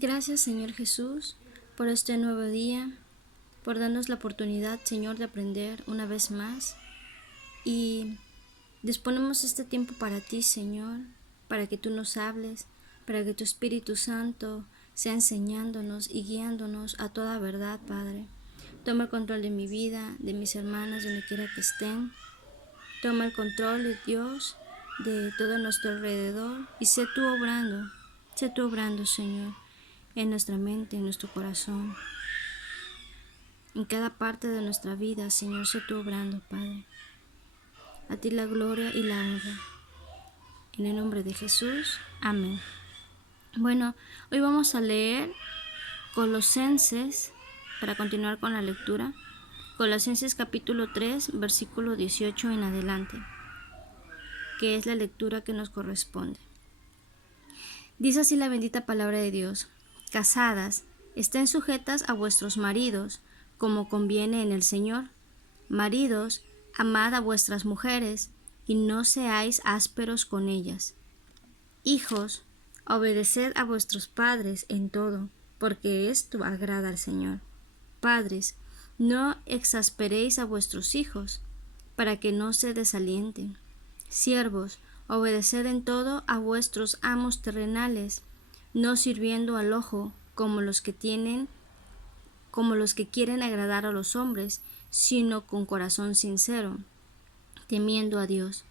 Gracias, Señor Jesús, por este nuevo día, por darnos la oportunidad, Señor, de aprender una vez más. Y disponemos este tiempo para ti, Señor, para que tú nos hables, para que tu Espíritu Santo sea enseñándonos y guiándonos a toda verdad, Padre. Toma el control de mi vida, de mis hermanas, donde quiera que estén. Toma el control, Dios, de todo nuestro alrededor y sé tú obrando, Señor, en nuestra mente, en nuestro corazón, en cada parte de nuestra vida, Señor, sé tú obrando, Padre. A ti la gloria y la honra. En el nombre de Jesús, amén. Bueno, hoy vamos a leer Colosenses, para continuar con la lectura, Colosenses capítulo 3, versículo 18 en adelante, que es la lectura que nos corresponde. Dice así la bendita palabra de Dios: Casadas, estén sujetas a vuestros maridos, como conviene en el Señor. Maridos, amad a vuestras mujeres, y no seáis ásperos con ellas. Hijos, obedeced a vuestros padres en todo, porque esto agrada al Señor. Padres, no exasperéis a vuestros hijos, para que no se desalienten. Siervos, obedeced en todo a vuestros amos terrenales, no sirviendo al ojo como los que quieren agradar a los hombres, sino con corazón sincero, temiendo a Dios.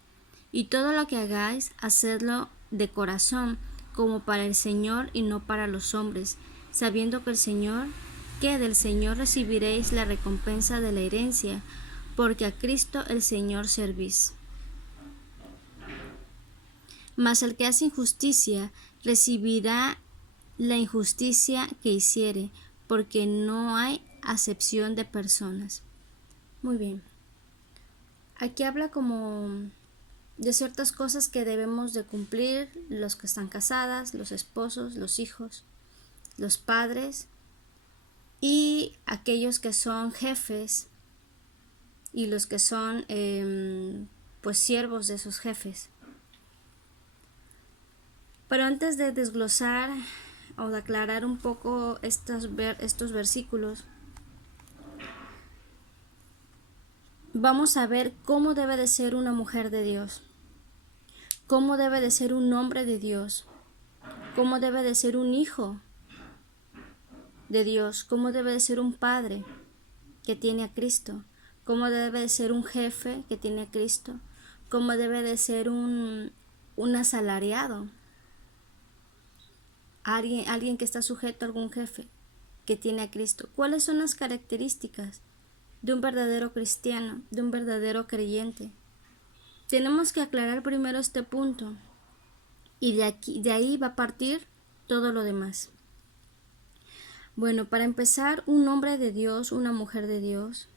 Y todo lo que hagáis, hacedlo de corazón, como para el Señor y no para los hombres, sabiendo que del Señor recibiréis la recompensa de la herencia, porque a Cristo el Señor servís. Mas el que hace injusticia recibirá la injusticia que hiciere, porque no hay acepción de personas. Muy bien. Aquí habla como de ciertas cosas que debemos de cumplir los que están casadas, los esposos, los hijos, los padres y aquellos que son jefes y los que son pues siervos de esos jefes. Pero antes de desglosar o de aclarar un poco estos versículos, vamos a ver cómo debe de ser una mujer de Dios, cómo debe de ser un hombre de Dios, cómo debe de ser un hijo de Dios, cómo debe de ser un padre que tiene a Cristo, cómo debe de ser un jefe que tiene a Cristo, cómo debe de ser un asalariado, alguien que está sujeto a algún jefe que tiene a Cristo. ¿Cuáles son las características de un verdadero cristiano, de un verdadero creyente? Tenemos que aclarar primero este punto y de ahí va a partir todo lo demás. Bueno, para empezar, un hombre de Dios, una mujer de Dios,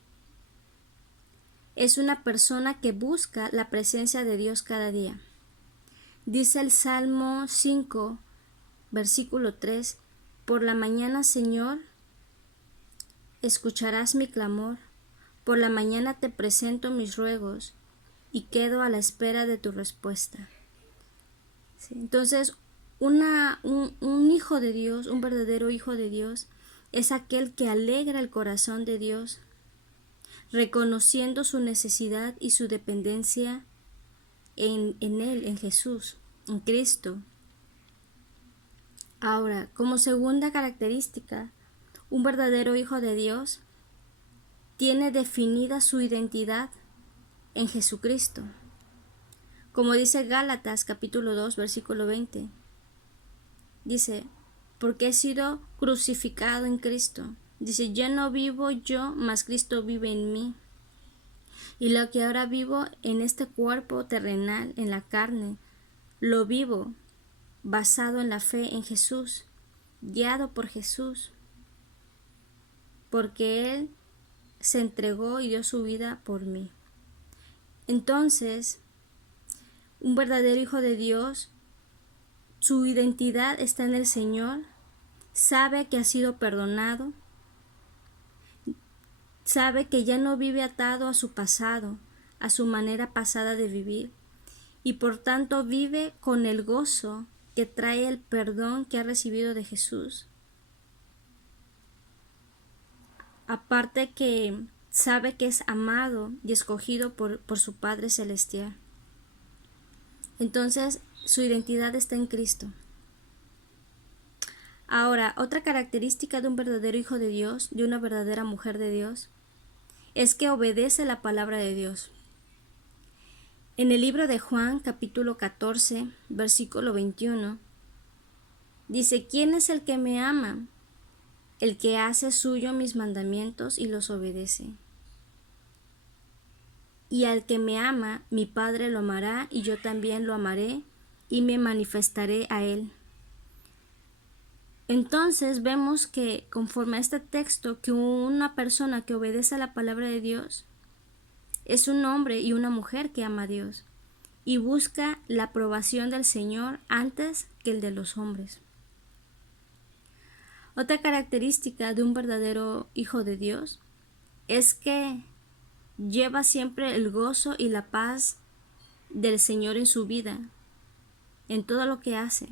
es una persona que busca la presencia de Dios cada día. Dice el Salmo 5, versículo 3, por la mañana, Señor, escucharás mi clamor, por la mañana te presento mis ruegos y quedo a la espera de tu respuesta. ¿Sí? Entonces, un hijo de Dios, un verdadero hijo de Dios, es aquel que alegra el corazón de Dios, reconociendo su necesidad y su dependencia en Él, en Jesús, en Cristo. Ahora, como segunda característica, un verdadero hijo de Dios tiene definida su identidad en Jesucristo. Como dice Gálatas capítulo 2, versículo 20, dice, porque he sido crucificado en Cristo. Dice, ya no vivo yo, mas Cristo vive en mí. Y lo que ahora vivo en este cuerpo terrenal, en la carne, lo vivo basado en la fe en Jesús, guiado por Jesús, porque Él se entregó y dio su vida por mí. Entonces, un verdadero hijo de Dios, su identidad está en el Señor, sabe que ha sido perdonado, sabe que ya no vive atado a su pasado, a su manera pasada de vivir, y por tanto vive con el gozo que trae el perdón que ha recibido de Jesús. aparte que sabe que es amado y escogido por su Padre Celestial. Entonces, su identidad está en Cristo. Ahora, otra característica de un verdadero hijo de Dios, de una verdadera mujer de Dios, es que obedece la palabra de Dios. En el libro de Juan, capítulo 14, versículo 21, dice: ¿Quién es el que me ama? El que hace suyo mis mandamientos y los obedece. Y al que me ama, mi Padre lo amará, y yo también lo amaré, y me manifestaré a él. Entonces vemos que conforme a este texto, que una persona que obedece a la palabra de Dios es un hombre y una mujer que ama a Dios y busca la aprobación del Señor antes que el de los hombres. Otra característica de un verdadero hijo de Dios es que lleva siempre el gozo y la paz del Señor en su vida, en todo lo que hace.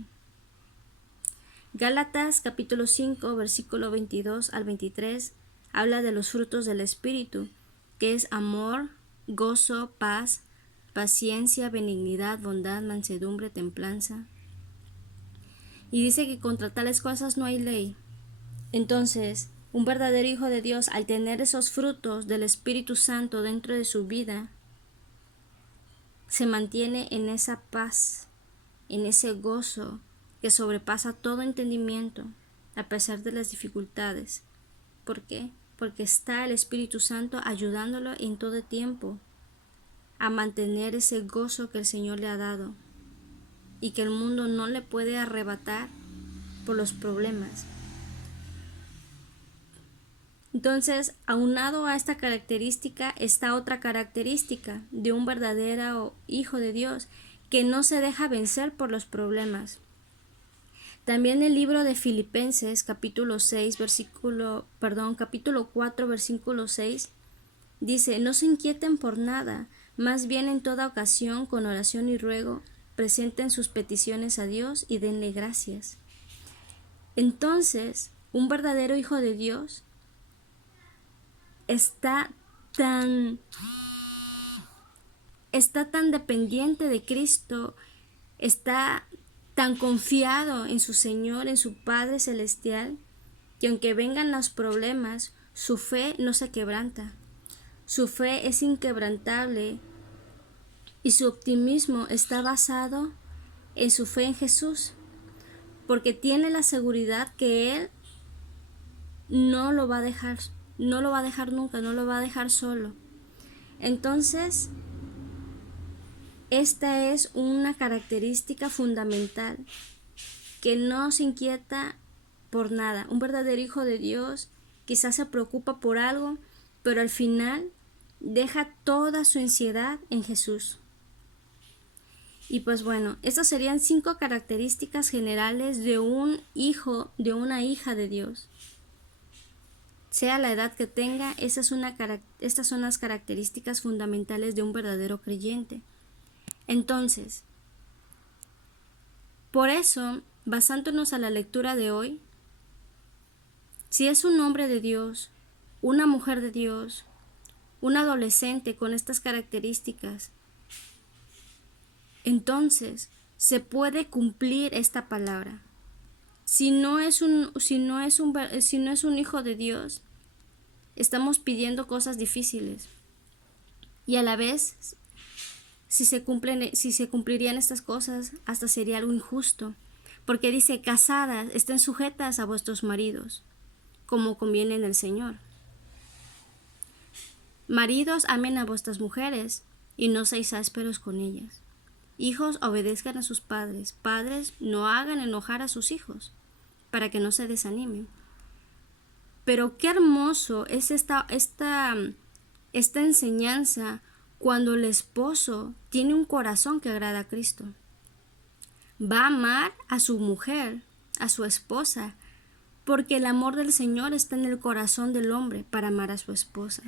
Gálatas capítulo 5, versículo 22 al 23 habla de los frutos del Espíritu, que es amor, gozo, paz, paciencia, benignidad, bondad, mansedumbre, templanza. Y dice que contra tales cosas no hay ley. Entonces, un verdadero hijo de Dios, al tener esos frutos del Espíritu Santo dentro de su vida, se mantiene en esa paz, en ese gozo que sobrepasa todo entendimiento, a pesar de las dificultades. ¿Por qué? Porque está el Espíritu Santo ayudándolo en todo tiempo a mantener ese gozo que el Señor le ha dado y que el mundo no le puede arrebatar por los problemas. Entonces, aunado a esta característica está otra característica de un verdadero hijo de Dios, que no se deja vencer por los problemas. También el libro de Filipenses, capítulo 4, versículo 6, dice: no se inquieten por nada, más bien en toda ocasión, con oración y ruego, presenten sus peticiones a Dios y denle gracias. Entonces, un verdadero hijo de Dios está tan dependiente de Cristo, está tan confiado en su Señor, en su Padre Celestial, que aunque vengan los problemas, su fe no se quebranta. Su fe es inquebrantable y su optimismo está basado en su fe en Jesús, porque tiene la seguridad que Él no lo va a dejar nunca, no lo va a dejar solo. Entonces, esta es una característica fundamental, que no se inquieta por nada. Un verdadero hijo de Dios quizás se preocupa por algo, pero al final deja toda su ansiedad en Jesús. Y pues bueno, estas serían 5 características generales de un hijo, de una hija de Dios. Sea la edad que tenga, estas son las características fundamentales de un verdadero creyente. Entonces, por eso, basándonos a la lectura de hoy, si es un hombre de Dios, una mujer de Dios, un adolescente con estas características, entonces se puede cumplir esta palabra. Si no es un hijo de Dios, estamos pidiendo cosas difíciles. Y a la vez, si se cumplirían estas cosas, hasta sería algo injusto. Porque dice: casadas, estén sujetas a vuestros maridos, como conviene en el Señor. Maridos, amen a vuestras mujeres, y no seáis ásperos con ellas. Hijos, obedezcan a sus padres. Padres, no hagan enojar a sus hijos, para que no se desanimen. Pero qué hermoso es esta enseñanza cuando el esposo tiene un corazón que agrada a Cristo. Va a amar a su mujer, a su esposa, porque el amor del Señor está en el corazón del hombre para amar a su esposa.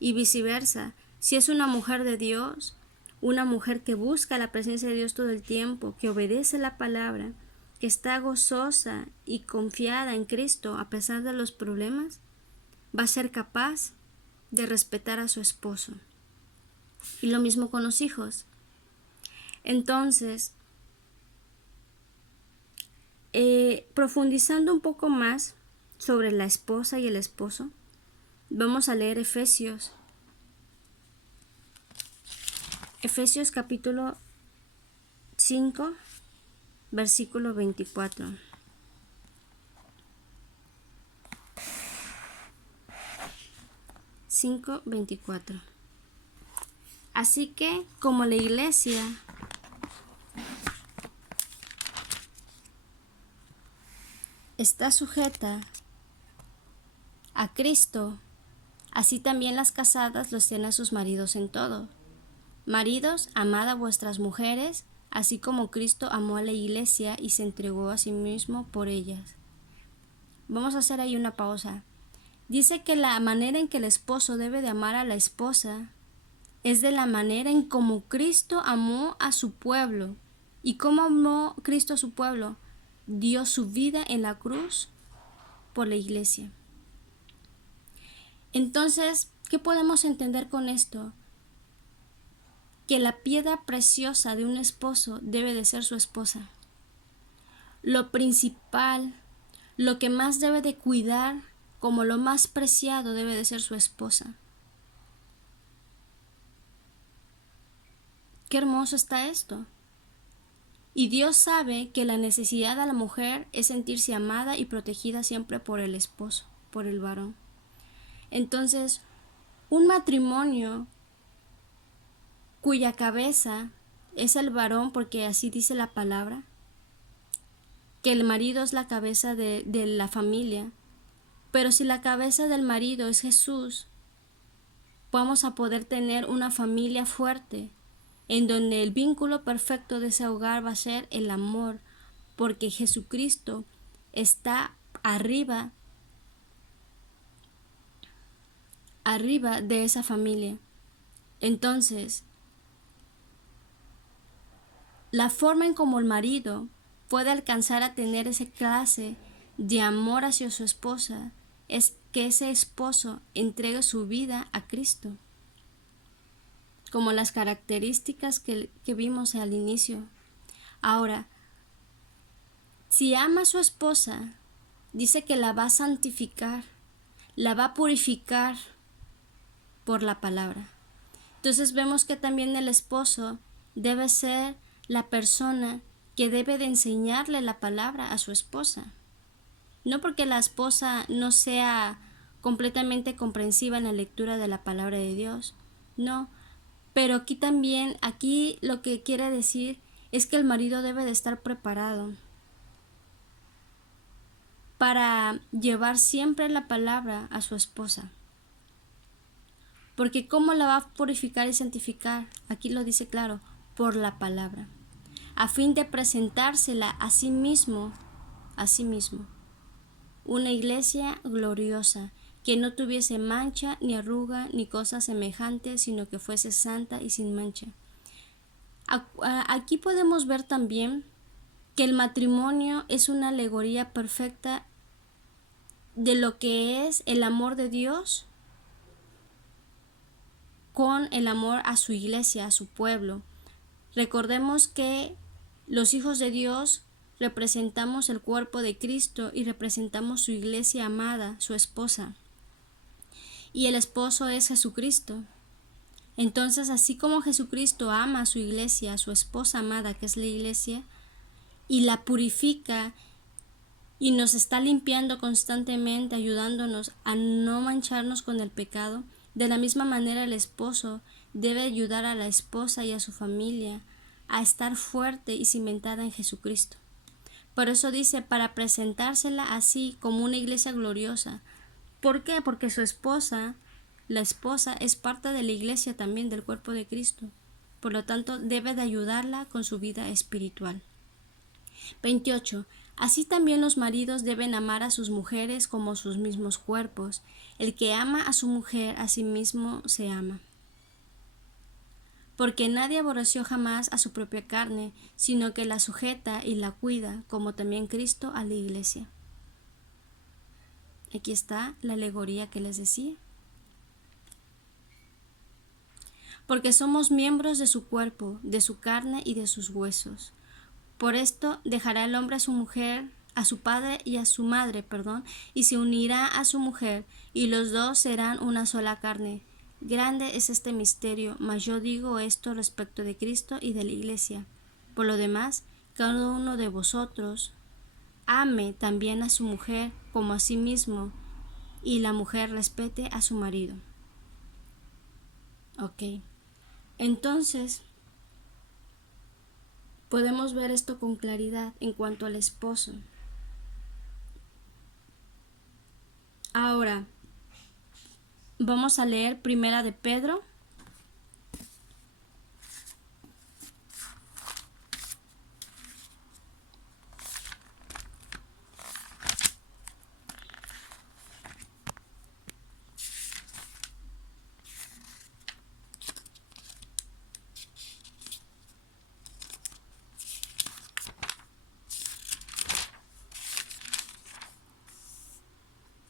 Y viceversa, si es una mujer de Dios, una mujer que busca la presencia de Dios todo el tiempo, que obedece la palabra, que está gozosa y confiada en Cristo a pesar de los problemas, va a ser capaz de respetar a su esposo. Y lo mismo con los hijos. Entonces, profundizando un poco más sobre la esposa y el esposo, vamos a leer Efesios capítulo 5, versículo 24. Así que, como la iglesia está sujeta a Cristo, así también las casadas los tienen a sus maridos en todo. Maridos, amad a vuestras mujeres, así como Cristo amó a la iglesia y se entregó a sí mismo por ellas. Vamos a hacer ahí una pausa. Dice que la manera en que el esposo debe de amar a la esposa es de la manera en como Cristo amó a su pueblo. ¿Y cómo amó Cristo a su pueblo? Dio su vida en la cruz por la iglesia. Entonces, ¿qué podemos entender con esto? Que la piedra preciosa de un esposo debe de ser su esposa. Lo principal, lo que más debe de cuidar, como lo más preciado, debe de ser su esposa. Qué hermoso está esto. Y Dios sabe que la necesidad de la mujer es sentirse amada y protegida siempre por el esposo, por el varón. Entonces, un matrimonio cuya cabeza es el varón, porque así dice la palabra, que el marido es la cabeza de la familia, pero si la cabeza del marido es Jesús, vamos a poder tener una familia fuerte, en donde el vínculo perfecto de ese hogar va a ser el amor, porque Jesucristo está arriba de esa familia. Entonces, la forma en como el marido puede alcanzar a tener esa clase de amor hacia su esposa es que ese esposo entregue su vida a Cristo, como las características que vimos al inicio. Ahora, si ama a su esposa, dice que la va a santificar, la va a purificar por la palabra. Entonces vemos que también el esposo debe ser la persona que debe de enseñarle la palabra a su esposa. No porque la esposa no sea completamente comprensiva en la lectura de la palabra de Dios, no, pero aquí lo que quiere decir es que el marido debe de estar preparado para llevar siempre la palabra a su esposa. Porque ¿cómo la va a purificar y santificar? Aquí lo dice claro, por la palabra, a fin de presentársela a sí mismo, una iglesia gloriosa, que no tuviese mancha, ni arruga, ni cosa semejante, sino que fuese santa y sin mancha. Aquí podemos ver también que el matrimonio es una alegoría perfecta de lo que es el amor de Dios con el amor a su iglesia, a su pueblo. Recordemos que los hijos de Dios representamos el cuerpo de Cristo y representamos su iglesia amada, su esposa. Y el esposo es Jesucristo. Entonces, así como Jesucristo ama a su iglesia, a su esposa amada, que es la iglesia, y la purifica y nos está limpiando constantemente, ayudándonos a no mancharnos con el pecado, de la misma manera el esposo debe ayudar a la esposa y a su familia a estar fuerte y cimentada en Jesucristo. Por eso dice, para presentársela así como una iglesia gloriosa. ¿Por qué? Porque su esposa, la esposa, es parte de la iglesia también, del cuerpo de Cristo. Por lo tanto, debe de ayudarla con su vida espiritual. 28. Así también los maridos deben amar a sus mujeres como sus mismos cuerpos. El que ama a su mujer, a sí mismo se ama. Porque nadie aborreció jamás a su propia carne, sino que la sujeta y la cuida, como también Cristo a la iglesia. Aquí está la alegoría que les decía. Porque somos miembros de su cuerpo, de su carne y de sus huesos. Por esto dejará el hombre a su mujer, a su padre y a su madre, y se unirá a su mujer, y los dos serán una sola carne. Grande es este misterio, mas yo digo esto respecto de Cristo y de la Iglesia. Por lo demás, cada uno de vosotros ame también a su mujer como a sí mismo, y la mujer respete a su marido. Ok. Entonces, podemos ver esto con claridad en cuanto al esposo. Ahora, vamos a leer Primera de Pedro.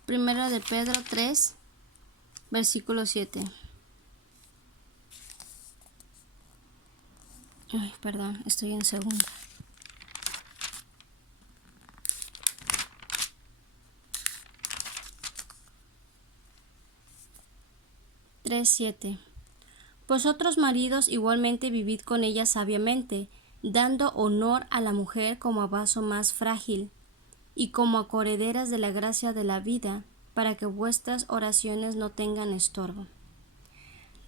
Primera de Pedro 3, versículo 7. Ay, perdón, estoy en segunda. Tres, 7. Vosotros maridos igualmente vivid con ella sabiamente, dando honor a la mujer como a vaso más frágil, y como a correderas de la gracia de la vida, para que vuestras oraciones no tengan estorbo.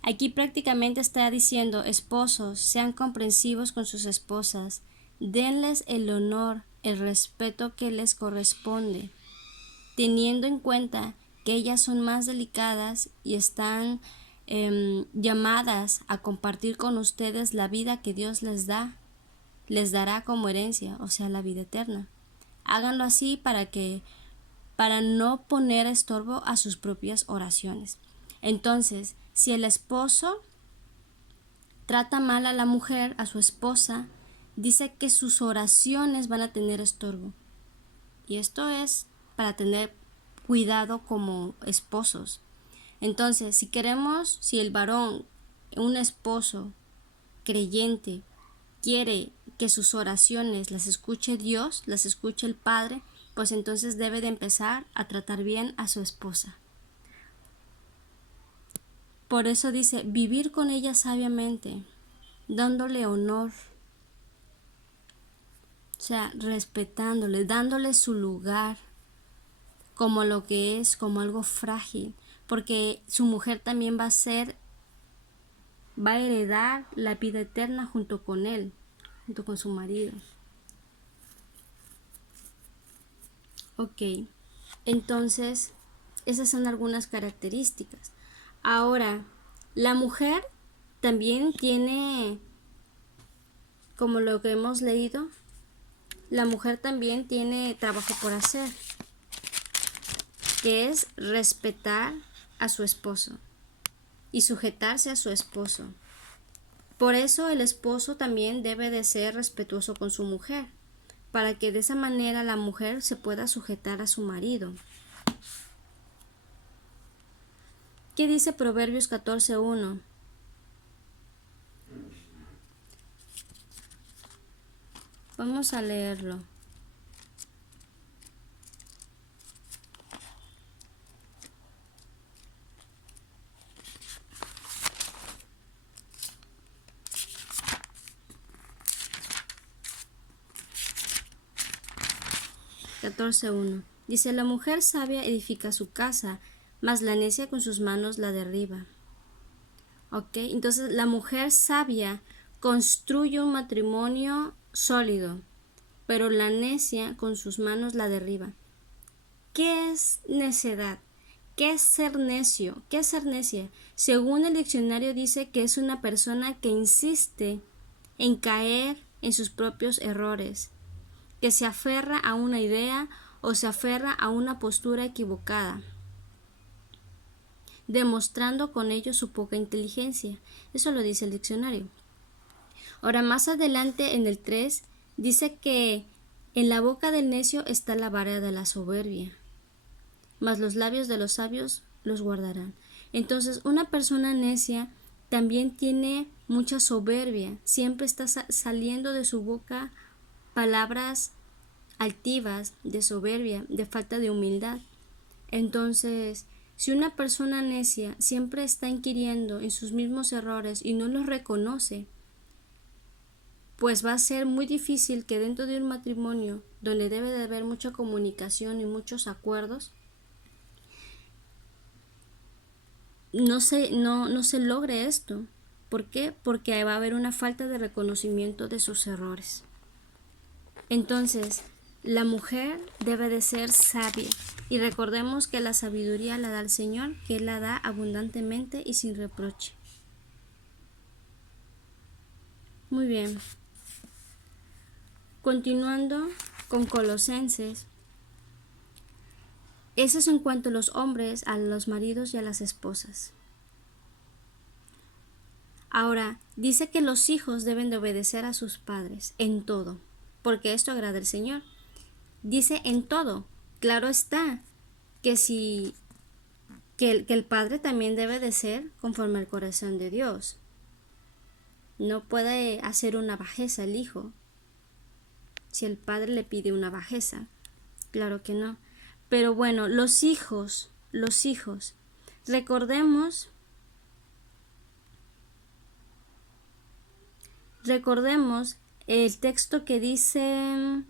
Aquí prácticamente está diciendo: esposos, sean comprensivos con sus esposas, denles el honor, el respeto que les corresponde, teniendo en cuenta que ellas son más delicadas y están llamadas a compartir con ustedes la vida que Dios les dará como herencia, o sea, la vida eterna. Háganlo así para no poner estorbo a sus propias oraciones. Entonces, si el esposo trata mal a la mujer, a su esposa, dice que sus oraciones van a tener estorbo. Y esto es para tener cuidado como esposos. Entonces, si el varón, un esposo creyente, quiere que sus oraciones las escuche Dios, las escuche el Padre, pues entonces debe de empezar a tratar bien a su esposa. Por eso dice, vivir con ella sabiamente, dándole honor, o sea, respetándole, dándole su lugar como lo que es, como algo frágil, porque su mujer también va a heredar la vida eterna junto con él, junto con su marido. Ok, entonces esas son algunas características. Ahora, la mujer también tiene, como lo que hemos leído, la mujer también tiene trabajo por hacer, que es respetar a su esposo y sujetarse a su esposo. Por eso el esposo también debe de ser respetuoso con su mujer, para que de esa manera la mujer se pueda sujetar a su marido. ¿Qué dice Proverbios 14:1? Vamos a leerlo. Dice: la mujer sabia edifica su casa, mas la necia con sus manos la derriba. Ok, entonces la mujer sabia construye un matrimonio sólido, pero la necia con sus manos la derriba. ¿Qué es necedad? ¿Qué es ser necio? ¿Qué es ser necia? Según el diccionario dice que es una persona que insiste en caer en sus propios errores, que se aferra a una idea o se aferra a una postura equivocada, demostrando con ello su poca inteligencia. Eso lo dice el diccionario. Ahora, más adelante en el 3 dice que en la boca del necio está la vara de la soberbia. mas los labios de los sabios los guardarán. Entonces, una persona necia también tiene mucha soberbia, siempre está saliendo de su boca palabras altivas, de soberbia, de falta de humildad. Entonces, si una persona necia siempre está inquiriendo en sus mismos errores y no los reconoce, pues va a ser muy difícil que dentro de un matrimonio donde debe de haber mucha comunicación y muchos acuerdos, no se logre esto. ¿Por qué? Porque va a haber una falta de reconocimiento de sus errores. Entonces, la mujer debe de ser sabia, y recordemos que la sabiduría la da el Señor, que Él la da abundantemente y sin reproche. Muy bien. Continuando con Colosenses. Eso es en cuanto a los hombres, a los maridos y a las esposas. Ahora, dice que los hijos deben de obedecer a sus padres en todo, porque esto agrada al Señor. Dice en todo. Claro está que el padre también debe de ser conforme al corazón de Dios. No puede hacer una bajeza el hijo si el padre le pide una bajeza. Claro que no. Pero bueno, los hijos, recordemos el texto que dice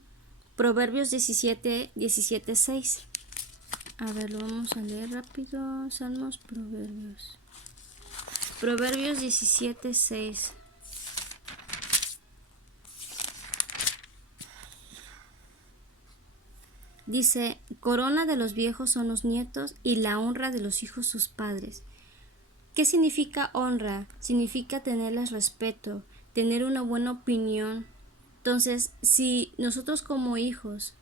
Proverbios 17:6. A ver, lo vamos a leer rápido. Salmos, Proverbios. Proverbios 17:6. Dice, corona de los viejos son los nietos y la honra de los hijos sus padres. ¿Qué significa honra? Significa tenerles respeto, tener una buena opinión. Entonces, si nosotros como hijos,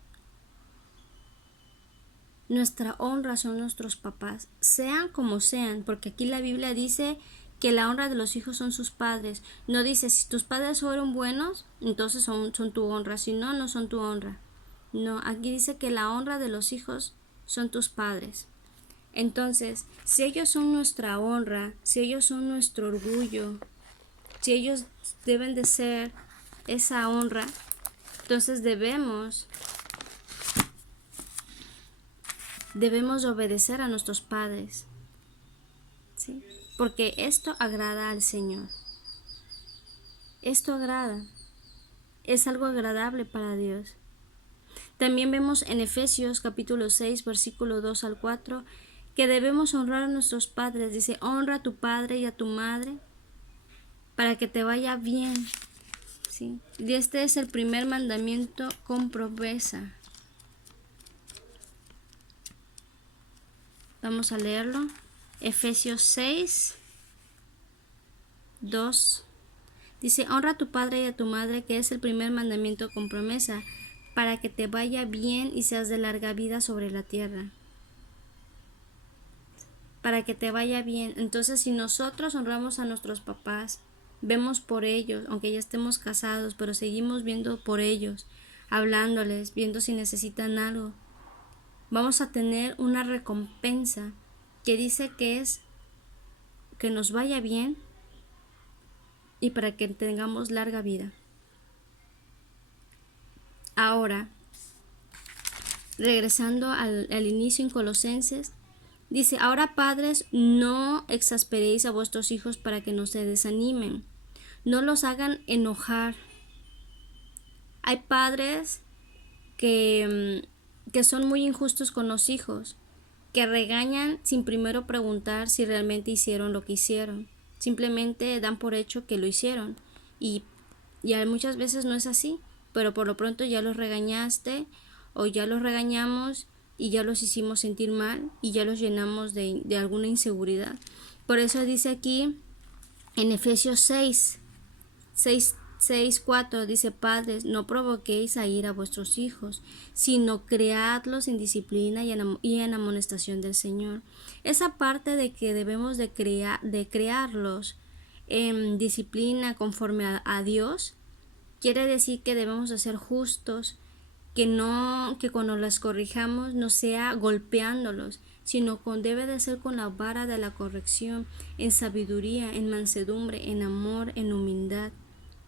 nuestra honra son nuestros papás, sean como sean, porque aquí la Biblia dice que la honra de los hijos son sus padres. No dice, si tus padres fueron buenos, entonces son tu honra, si no, no son tu honra. No, aquí dice que la honra de los hijos son tus padres. Entonces, si ellos son nuestra honra, si ellos son nuestro orgullo, si ellos deben de ser esa honra, entonces debemos obedecer a nuestros padres, ¿sí? Porque esto agrada al Señor. Esto agrada. Es algo agradable para Dios. También vemos en Efesios capítulo 6, versículo 2 al 4, que debemos honrar a nuestros padres. Dice, honra a tu padre y a tu madre para que te vaya bien. ¿Sí? Y este es el primer mandamiento con promesa. Vamos a leerlo. Efesios 6, 2. Dice, honra a tu padre y a tu madre, que es el primer mandamiento con promesa, para que te vaya bien y seas de larga vida sobre la tierra. Para que te vaya bien. Entonces, si nosotros honramos a nuestros papás, vemos por ellos, aunque ya estemos casados, pero seguimos viendo por ellos, hablándoles, viendo si necesitan algo, vamos a tener una recompensa que dice que es que nos vaya bien y para que tengamos larga vida. Ahora, regresando al inicio en Colosenses, dice, ahora padres, no exasperéis a vuestros hijos para que no se desanimen, no los hagan enojar. Hay padres que son muy injustos con los hijos, que regañan sin primero preguntar si realmente hicieron lo que hicieron, simplemente dan por hecho que lo hicieron y muchas veces no es así, pero por lo pronto ya los regañaste o ya los regañamos y ya los hicimos sentir mal y ya los llenamos de alguna inseguridad. Por eso dice aquí en Efesios 6:4 dice, padres, no provoquéis a ira a vuestros hijos, sino criadlos en disciplina y en amonestación del Señor. Esa parte de que debemos de criarlos en disciplina conforme a Dios, quiere decir que debemos de ser justos, que cuando las corrijamos no sea golpeándolos, sino debe de ser con la vara de la corrección, en sabiduría, en mansedumbre, en amor, en humildad,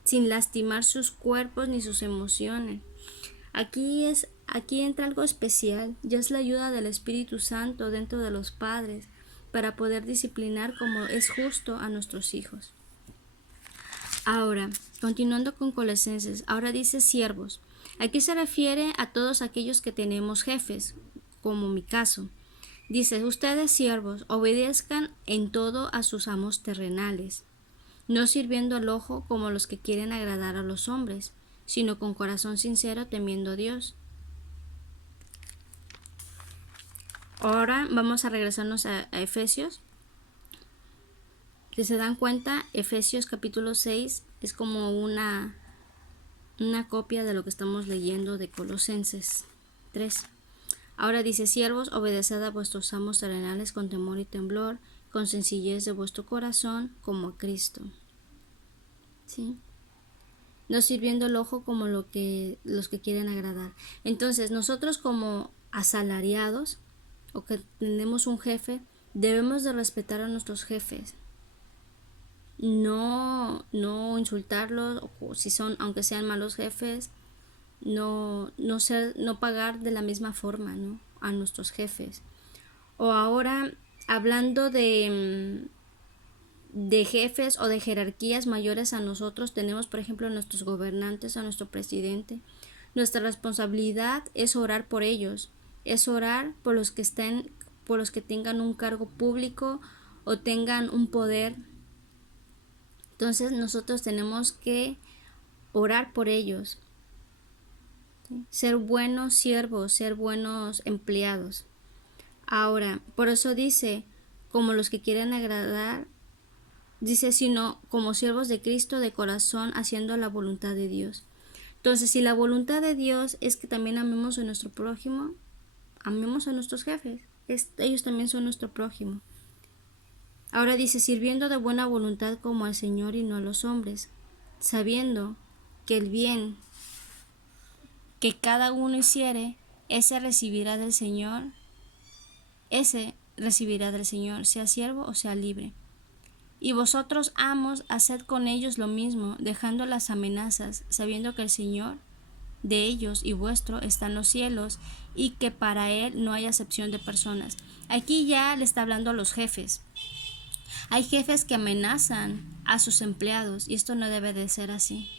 sin lastimar sus cuerpos ni sus emociones. Aquí entra algo especial, ya es la ayuda del Espíritu Santo dentro de los padres para poder disciplinar como es justo a nuestros hijos. Ahora, continuando con Colosenses, ahora dice siervos. Aquí se refiere a todos aquellos que tenemos jefes, como mi caso. Dice, ustedes siervos, obedezcan en todo a sus amos terrenales, no sirviendo al ojo como los que quieren agradar a los hombres, sino con corazón sincero temiendo a Dios. Ahora vamos a regresarnos a Efesios. Si se dan cuenta, Efesios capítulo 6 es como una copia de lo que estamos leyendo de Colosenses 3. Ahora dice, siervos, obedeced a vuestros amos terrenales con temor y temblor, con sencillez de vuestro corazón, como a Cristo. ¿Sí? No sirviendo el ojo como los que quieren agradar. Entonces, nosotros como asalariados, o que tenemos un jefe, debemos de respetar a nuestros jefes. No insultarlos, o si son, aunque sean malos jefes, no pagar de la misma forma, ¿no?, a nuestros jefes. O ahora, hablando de jefes o de jerarquías mayores a nosotros, tenemos por ejemplo a nuestros gobernantes, a nuestro presidente. Nuestra responsabilidad es orar por ellos, es orar por los que tengan un cargo público o tengan un poder. Entonces nosotros tenemos que orar por ellos, ¿sí? Ser buenos siervos, ser buenos empleados. Ahora, por eso dice, como los que quieren agradar, dice, sino como siervos de Cristo de corazón, haciendo la voluntad de Dios. Entonces, si la voluntad de Dios es que también amemos a nuestro prójimo, amemos a nuestros jefes, ellos también son nuestro prójimo. Ahora dice, sirviendo de buena voluntad como al Señor y no a los hombres, sabiendo que el bien que cada uno hiciere, ese recibirá del Señor, sea siervo o sea libre. Y vosotros, amos, haced con ellos lo mismo, dejando las amenazas, sabiendo que el Señor de ellos y vuestro está en los cielos, y que para Él no hay acepción de personas. Aquí ya le está hablando a los jefes. Hay jefes que amenazan a sus empleados, y esto no debe de ser así,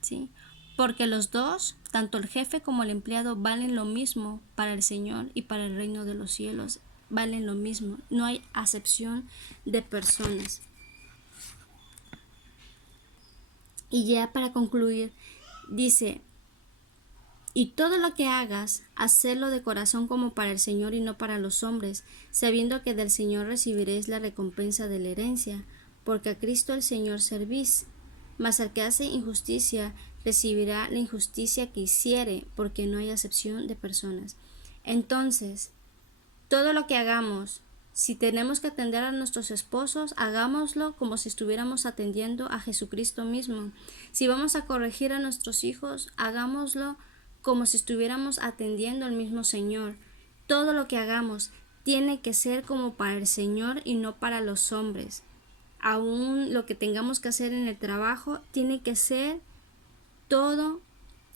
¿sí? Porque los dos, tanto el jefe como el empleado, valen lo mismo para el Señor y para el reino de los cielos. Valen lo mismo, no hay acepción de personas. Y ya para concluir, dice, y todo lo que hagas, hacedlo de corazón como para el Señor y no para los hombres, sabiendo que del Señor recibiréis la recompensa de la herencia, porque a Cristo el Señor servís. Mas al que hace injusticia recibirá la injusticia que hiciere, porque no hay acepción de personas. Entonces, todo lo que hagamos, si tenemos que atender a nuestros esposos, hagámoslo como si estuviéramos atendiendo a Jesucristo mismo. Si vamos a corregir a nuestros hijos, hagámoslo como si estuviéramos atendiendo al mismo Señor. Todo lo que hagamos tiene que ser como para el Señor y no para los hombres. Aún lo que tengamos que hacer en el trabajo tiene que ser todo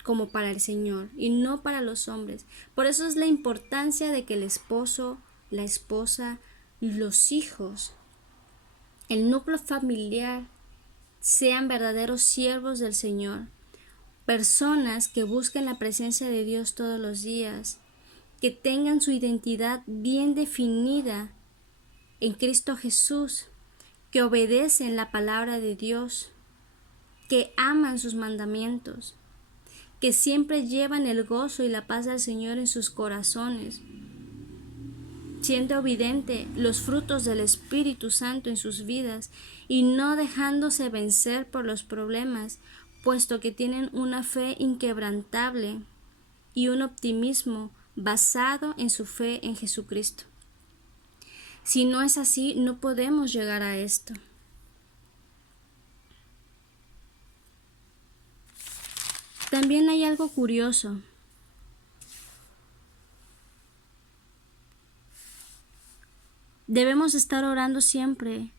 como para el Señor y no para los hombres. Por eso es la importancia de que el esposo, la esposa, los hijos, el núcleo familiar sean verdaderos siervos del Señor, personas que busquen la presencia de Dios todos los días, que tengan su identidad bien definida en Cristo Jesús, que obedecen la palabra de Dios, que aman sus mandamientos, que siempre llevan el gozo y la paz del Señor en sus corazones, siendo evidente los frutos del Espíritu Santo en sus vidas y no dejándose vencer por los problemas, puesto que tienen una fe inquebrantable y un optimismo basado en su fe en Jesucristo. Si no es así, no podemos llegar a esto. También hay algo curioso. Debemos estar orando siempre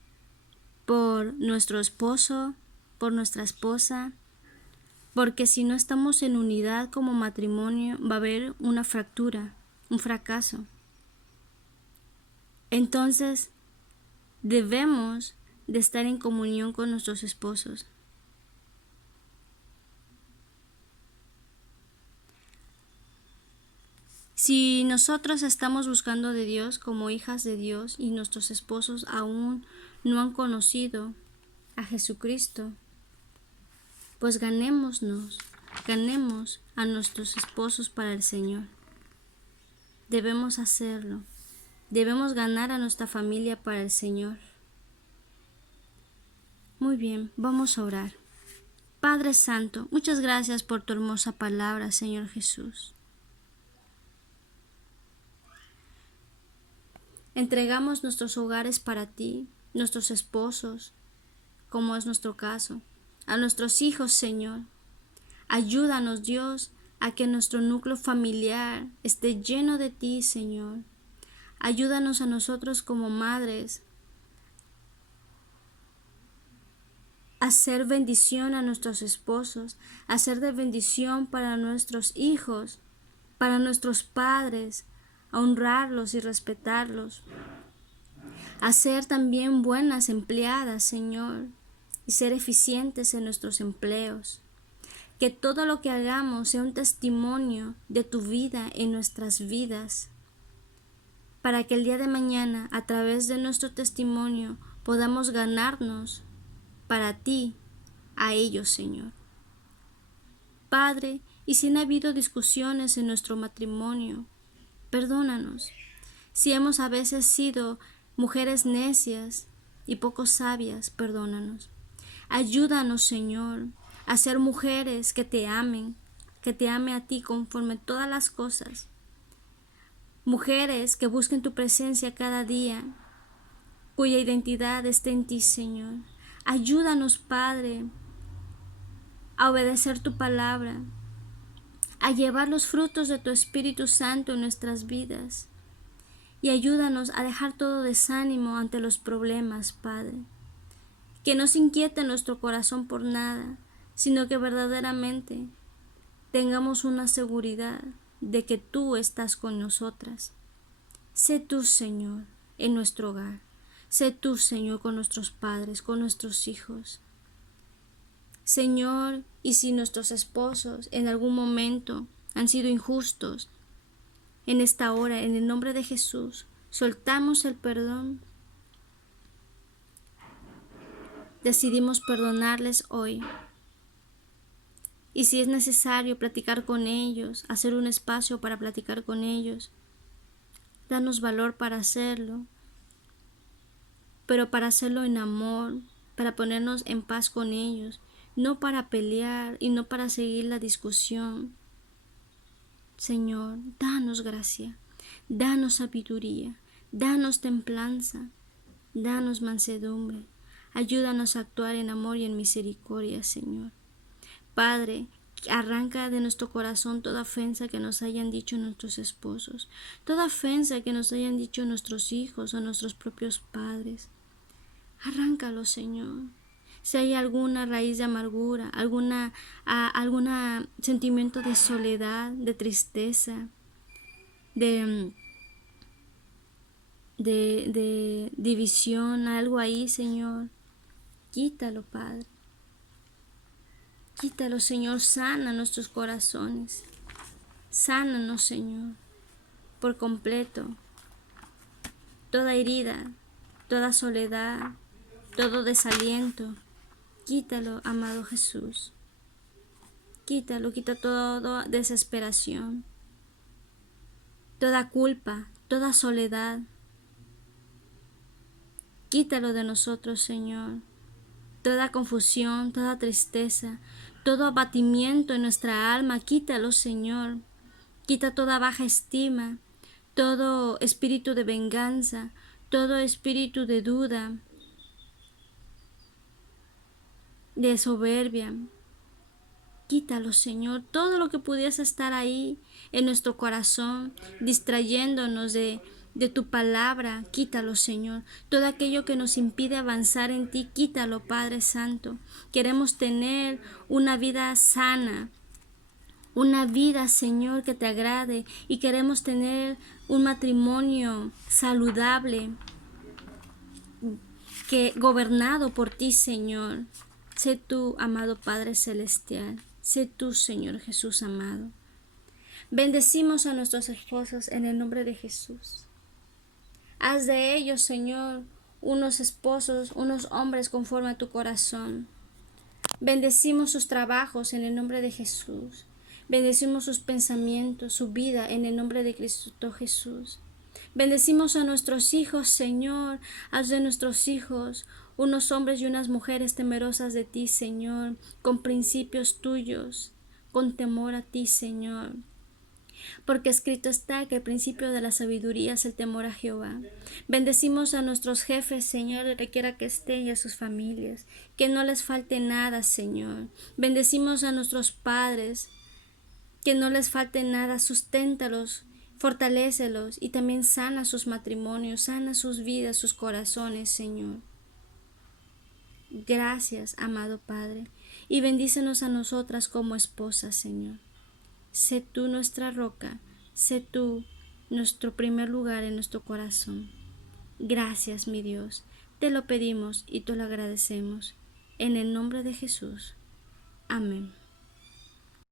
por nuestro esposo, por nuestra esposa, porque si no estamos en unidad como matrimonio, va a haber una fractura, un fracaso. Entonces, debemos de estar en comunión con nuestros esposos. Si nosotros estamos buscando de Dios como hijas de Dios y nuestros esposos aún no han conocido a Jesucristo, pues ganemos a nuestros esposos para el Señor. Debemos hacerlo. Debemos ganar a nuestra familia para el Señor. Muy bien, vamos a orar. Padre Santo, muchas gracias por tu hermosa palabra, Señor Jesús. Entregamos nuestros hogares para ti, nuestros esposos, como es nuestro caso, a nuestros hijos, Señor. Ayúdanos, Dios, a que nuestro núcleo familiar esté lleno de ti, Señor. Ayúdanos a nosotros como madres a hacer bendición a nuestros esposos, a ser de bendición para nuestros hijos, para nuestros padres, a honrarlos y respetarlos, a ser también buenas empleadas, Señor, y ser eficientes en nuestros empleos. Que todo lo que hagamos sea un testimonio de tu vida en nuestras vidas, para que el día de mañana, a través de nuestro testimonio, podamos ganarnos para ti, a ellos, Señor. Padre, y si han habido discusiones en nuestro matrimonio, perdónanos. Si hemos a veces sido mujeres necias y poco sabias, perdónanos. Ayúdanos, Señor, a ser mujeres que te amen a ti conforme todas las cosas. Mujeres que busquen tu presencia cada día, cuya identidad esté en ti, Señor. Ayúdanos, Padre, a obedecer tu palabra, a llevar los frutos de tu Espíritu Santo en nuestras vidas. Y ayúdanos a dejar todo desánimo ante los problemas, Padre. Que no se inquiete nuestro corazón por nada, sino que verdaderamente tengamos una seguridad de que tú estás con nosotras. Sé tú, Señor, en nuestro hogar. Sé tú, Señor, con nuestros padres, con nuestros hijos. Señor, y si nuestros esposos en algún momento han sido injustos, en esta hora, en el nombre de Jesús, soltamos el perdón. Decidimos perdonarles hoy. Y si es necesario platicar con ellos, hacer un espacio para platicar con ellos, danos valor para hacerlo, pero para hacerlo en amor, para ponernos en paz con ellos, no para pelear y no para seguir la discusión. Señor, danos gracia, danos sabiduría, danos templanza, danos mansedumbre. Ayúdanos a actuar en amor y en misericordia, Señor. Padre, arranca de nuestro corazón toda ofensa que nos hayan dicho nuestros esposos, toda ofensa que nos hayan dicho nuestros hijos o nuestros propios padres. Arráncalo, Señor. Si hay alguna raíz de amargura, algún sentimiento de soledad, de tristeza, de división, algo ahí, Señor, quítalo, Padre. Quítalo, Señor, sana nuestros corazones. Sánanos, Señor, por completo. Toda herida, toda soledad, todo desaliento, quítalo, amado Jesús. Quítalo, quita toda desesperación, toda culpa, toda soledad. Quítalo de nosotros, Señor. Toda confusión, toda tristeza, todo abatimiento en nuestra alma, quítalo, Señor. Quita toda baja estima, todo espíritu de venganza, todo espíritu de duda, de soberbia. quítalo, Señor. Todo lo que pudiese estar ahí en nuestro corazón, distrayéndonos de tu palabra, quítalo, Señor. Todo aquello que nos impide avanzar en ti, quítalo, Padre Santo. Queremos tener una vida sana, una vida, Señor, que te agrade, y queremos tener un matrimonio saludable, que gobernado por ti, Señor. Sé tú, amado Padre Celestial. Sé tú, Señor Jesús amado. Bendecimos a nuestros esposos en el nombre de Jesús. Haz de ellos, Señor, unos esposos, unos hombres conforme a tu corazón. Bendecimos sus trabajos en el nombre de Jesús. Bendecimos sus pensamientos, su vida en el nombre de Cristo Jesús. Bendecimos a nuestros hijos, Señor. Haz de nuestros hijos unos hombres y unas mujeres temerosas de ti, Señor, con principios tuyos, con temor a ti, Señor. Porque escrito está que el principio de la sabiduría es el temor a Jehová. Bendecimos a nuestros jefes, Señor, donde quiera que estén, y a sus familias, que no les falte nada, Señor. Bendecimos a nuestros padres, que no les falte nada, susténtalos, fortalécelos, y también sana sus matrimonios, sana sus vidas, sus corazones, Señor. Gracias, amado Padre, y bendícenos a nosotras como esposas, Señor. Sé tú nuestra roca, sé tú nuestro primer lugar en nuestro corazón. Gracias, mi Dios, te lo pedimos y te lo agradecemos. En el nombre de Jesús. Amén.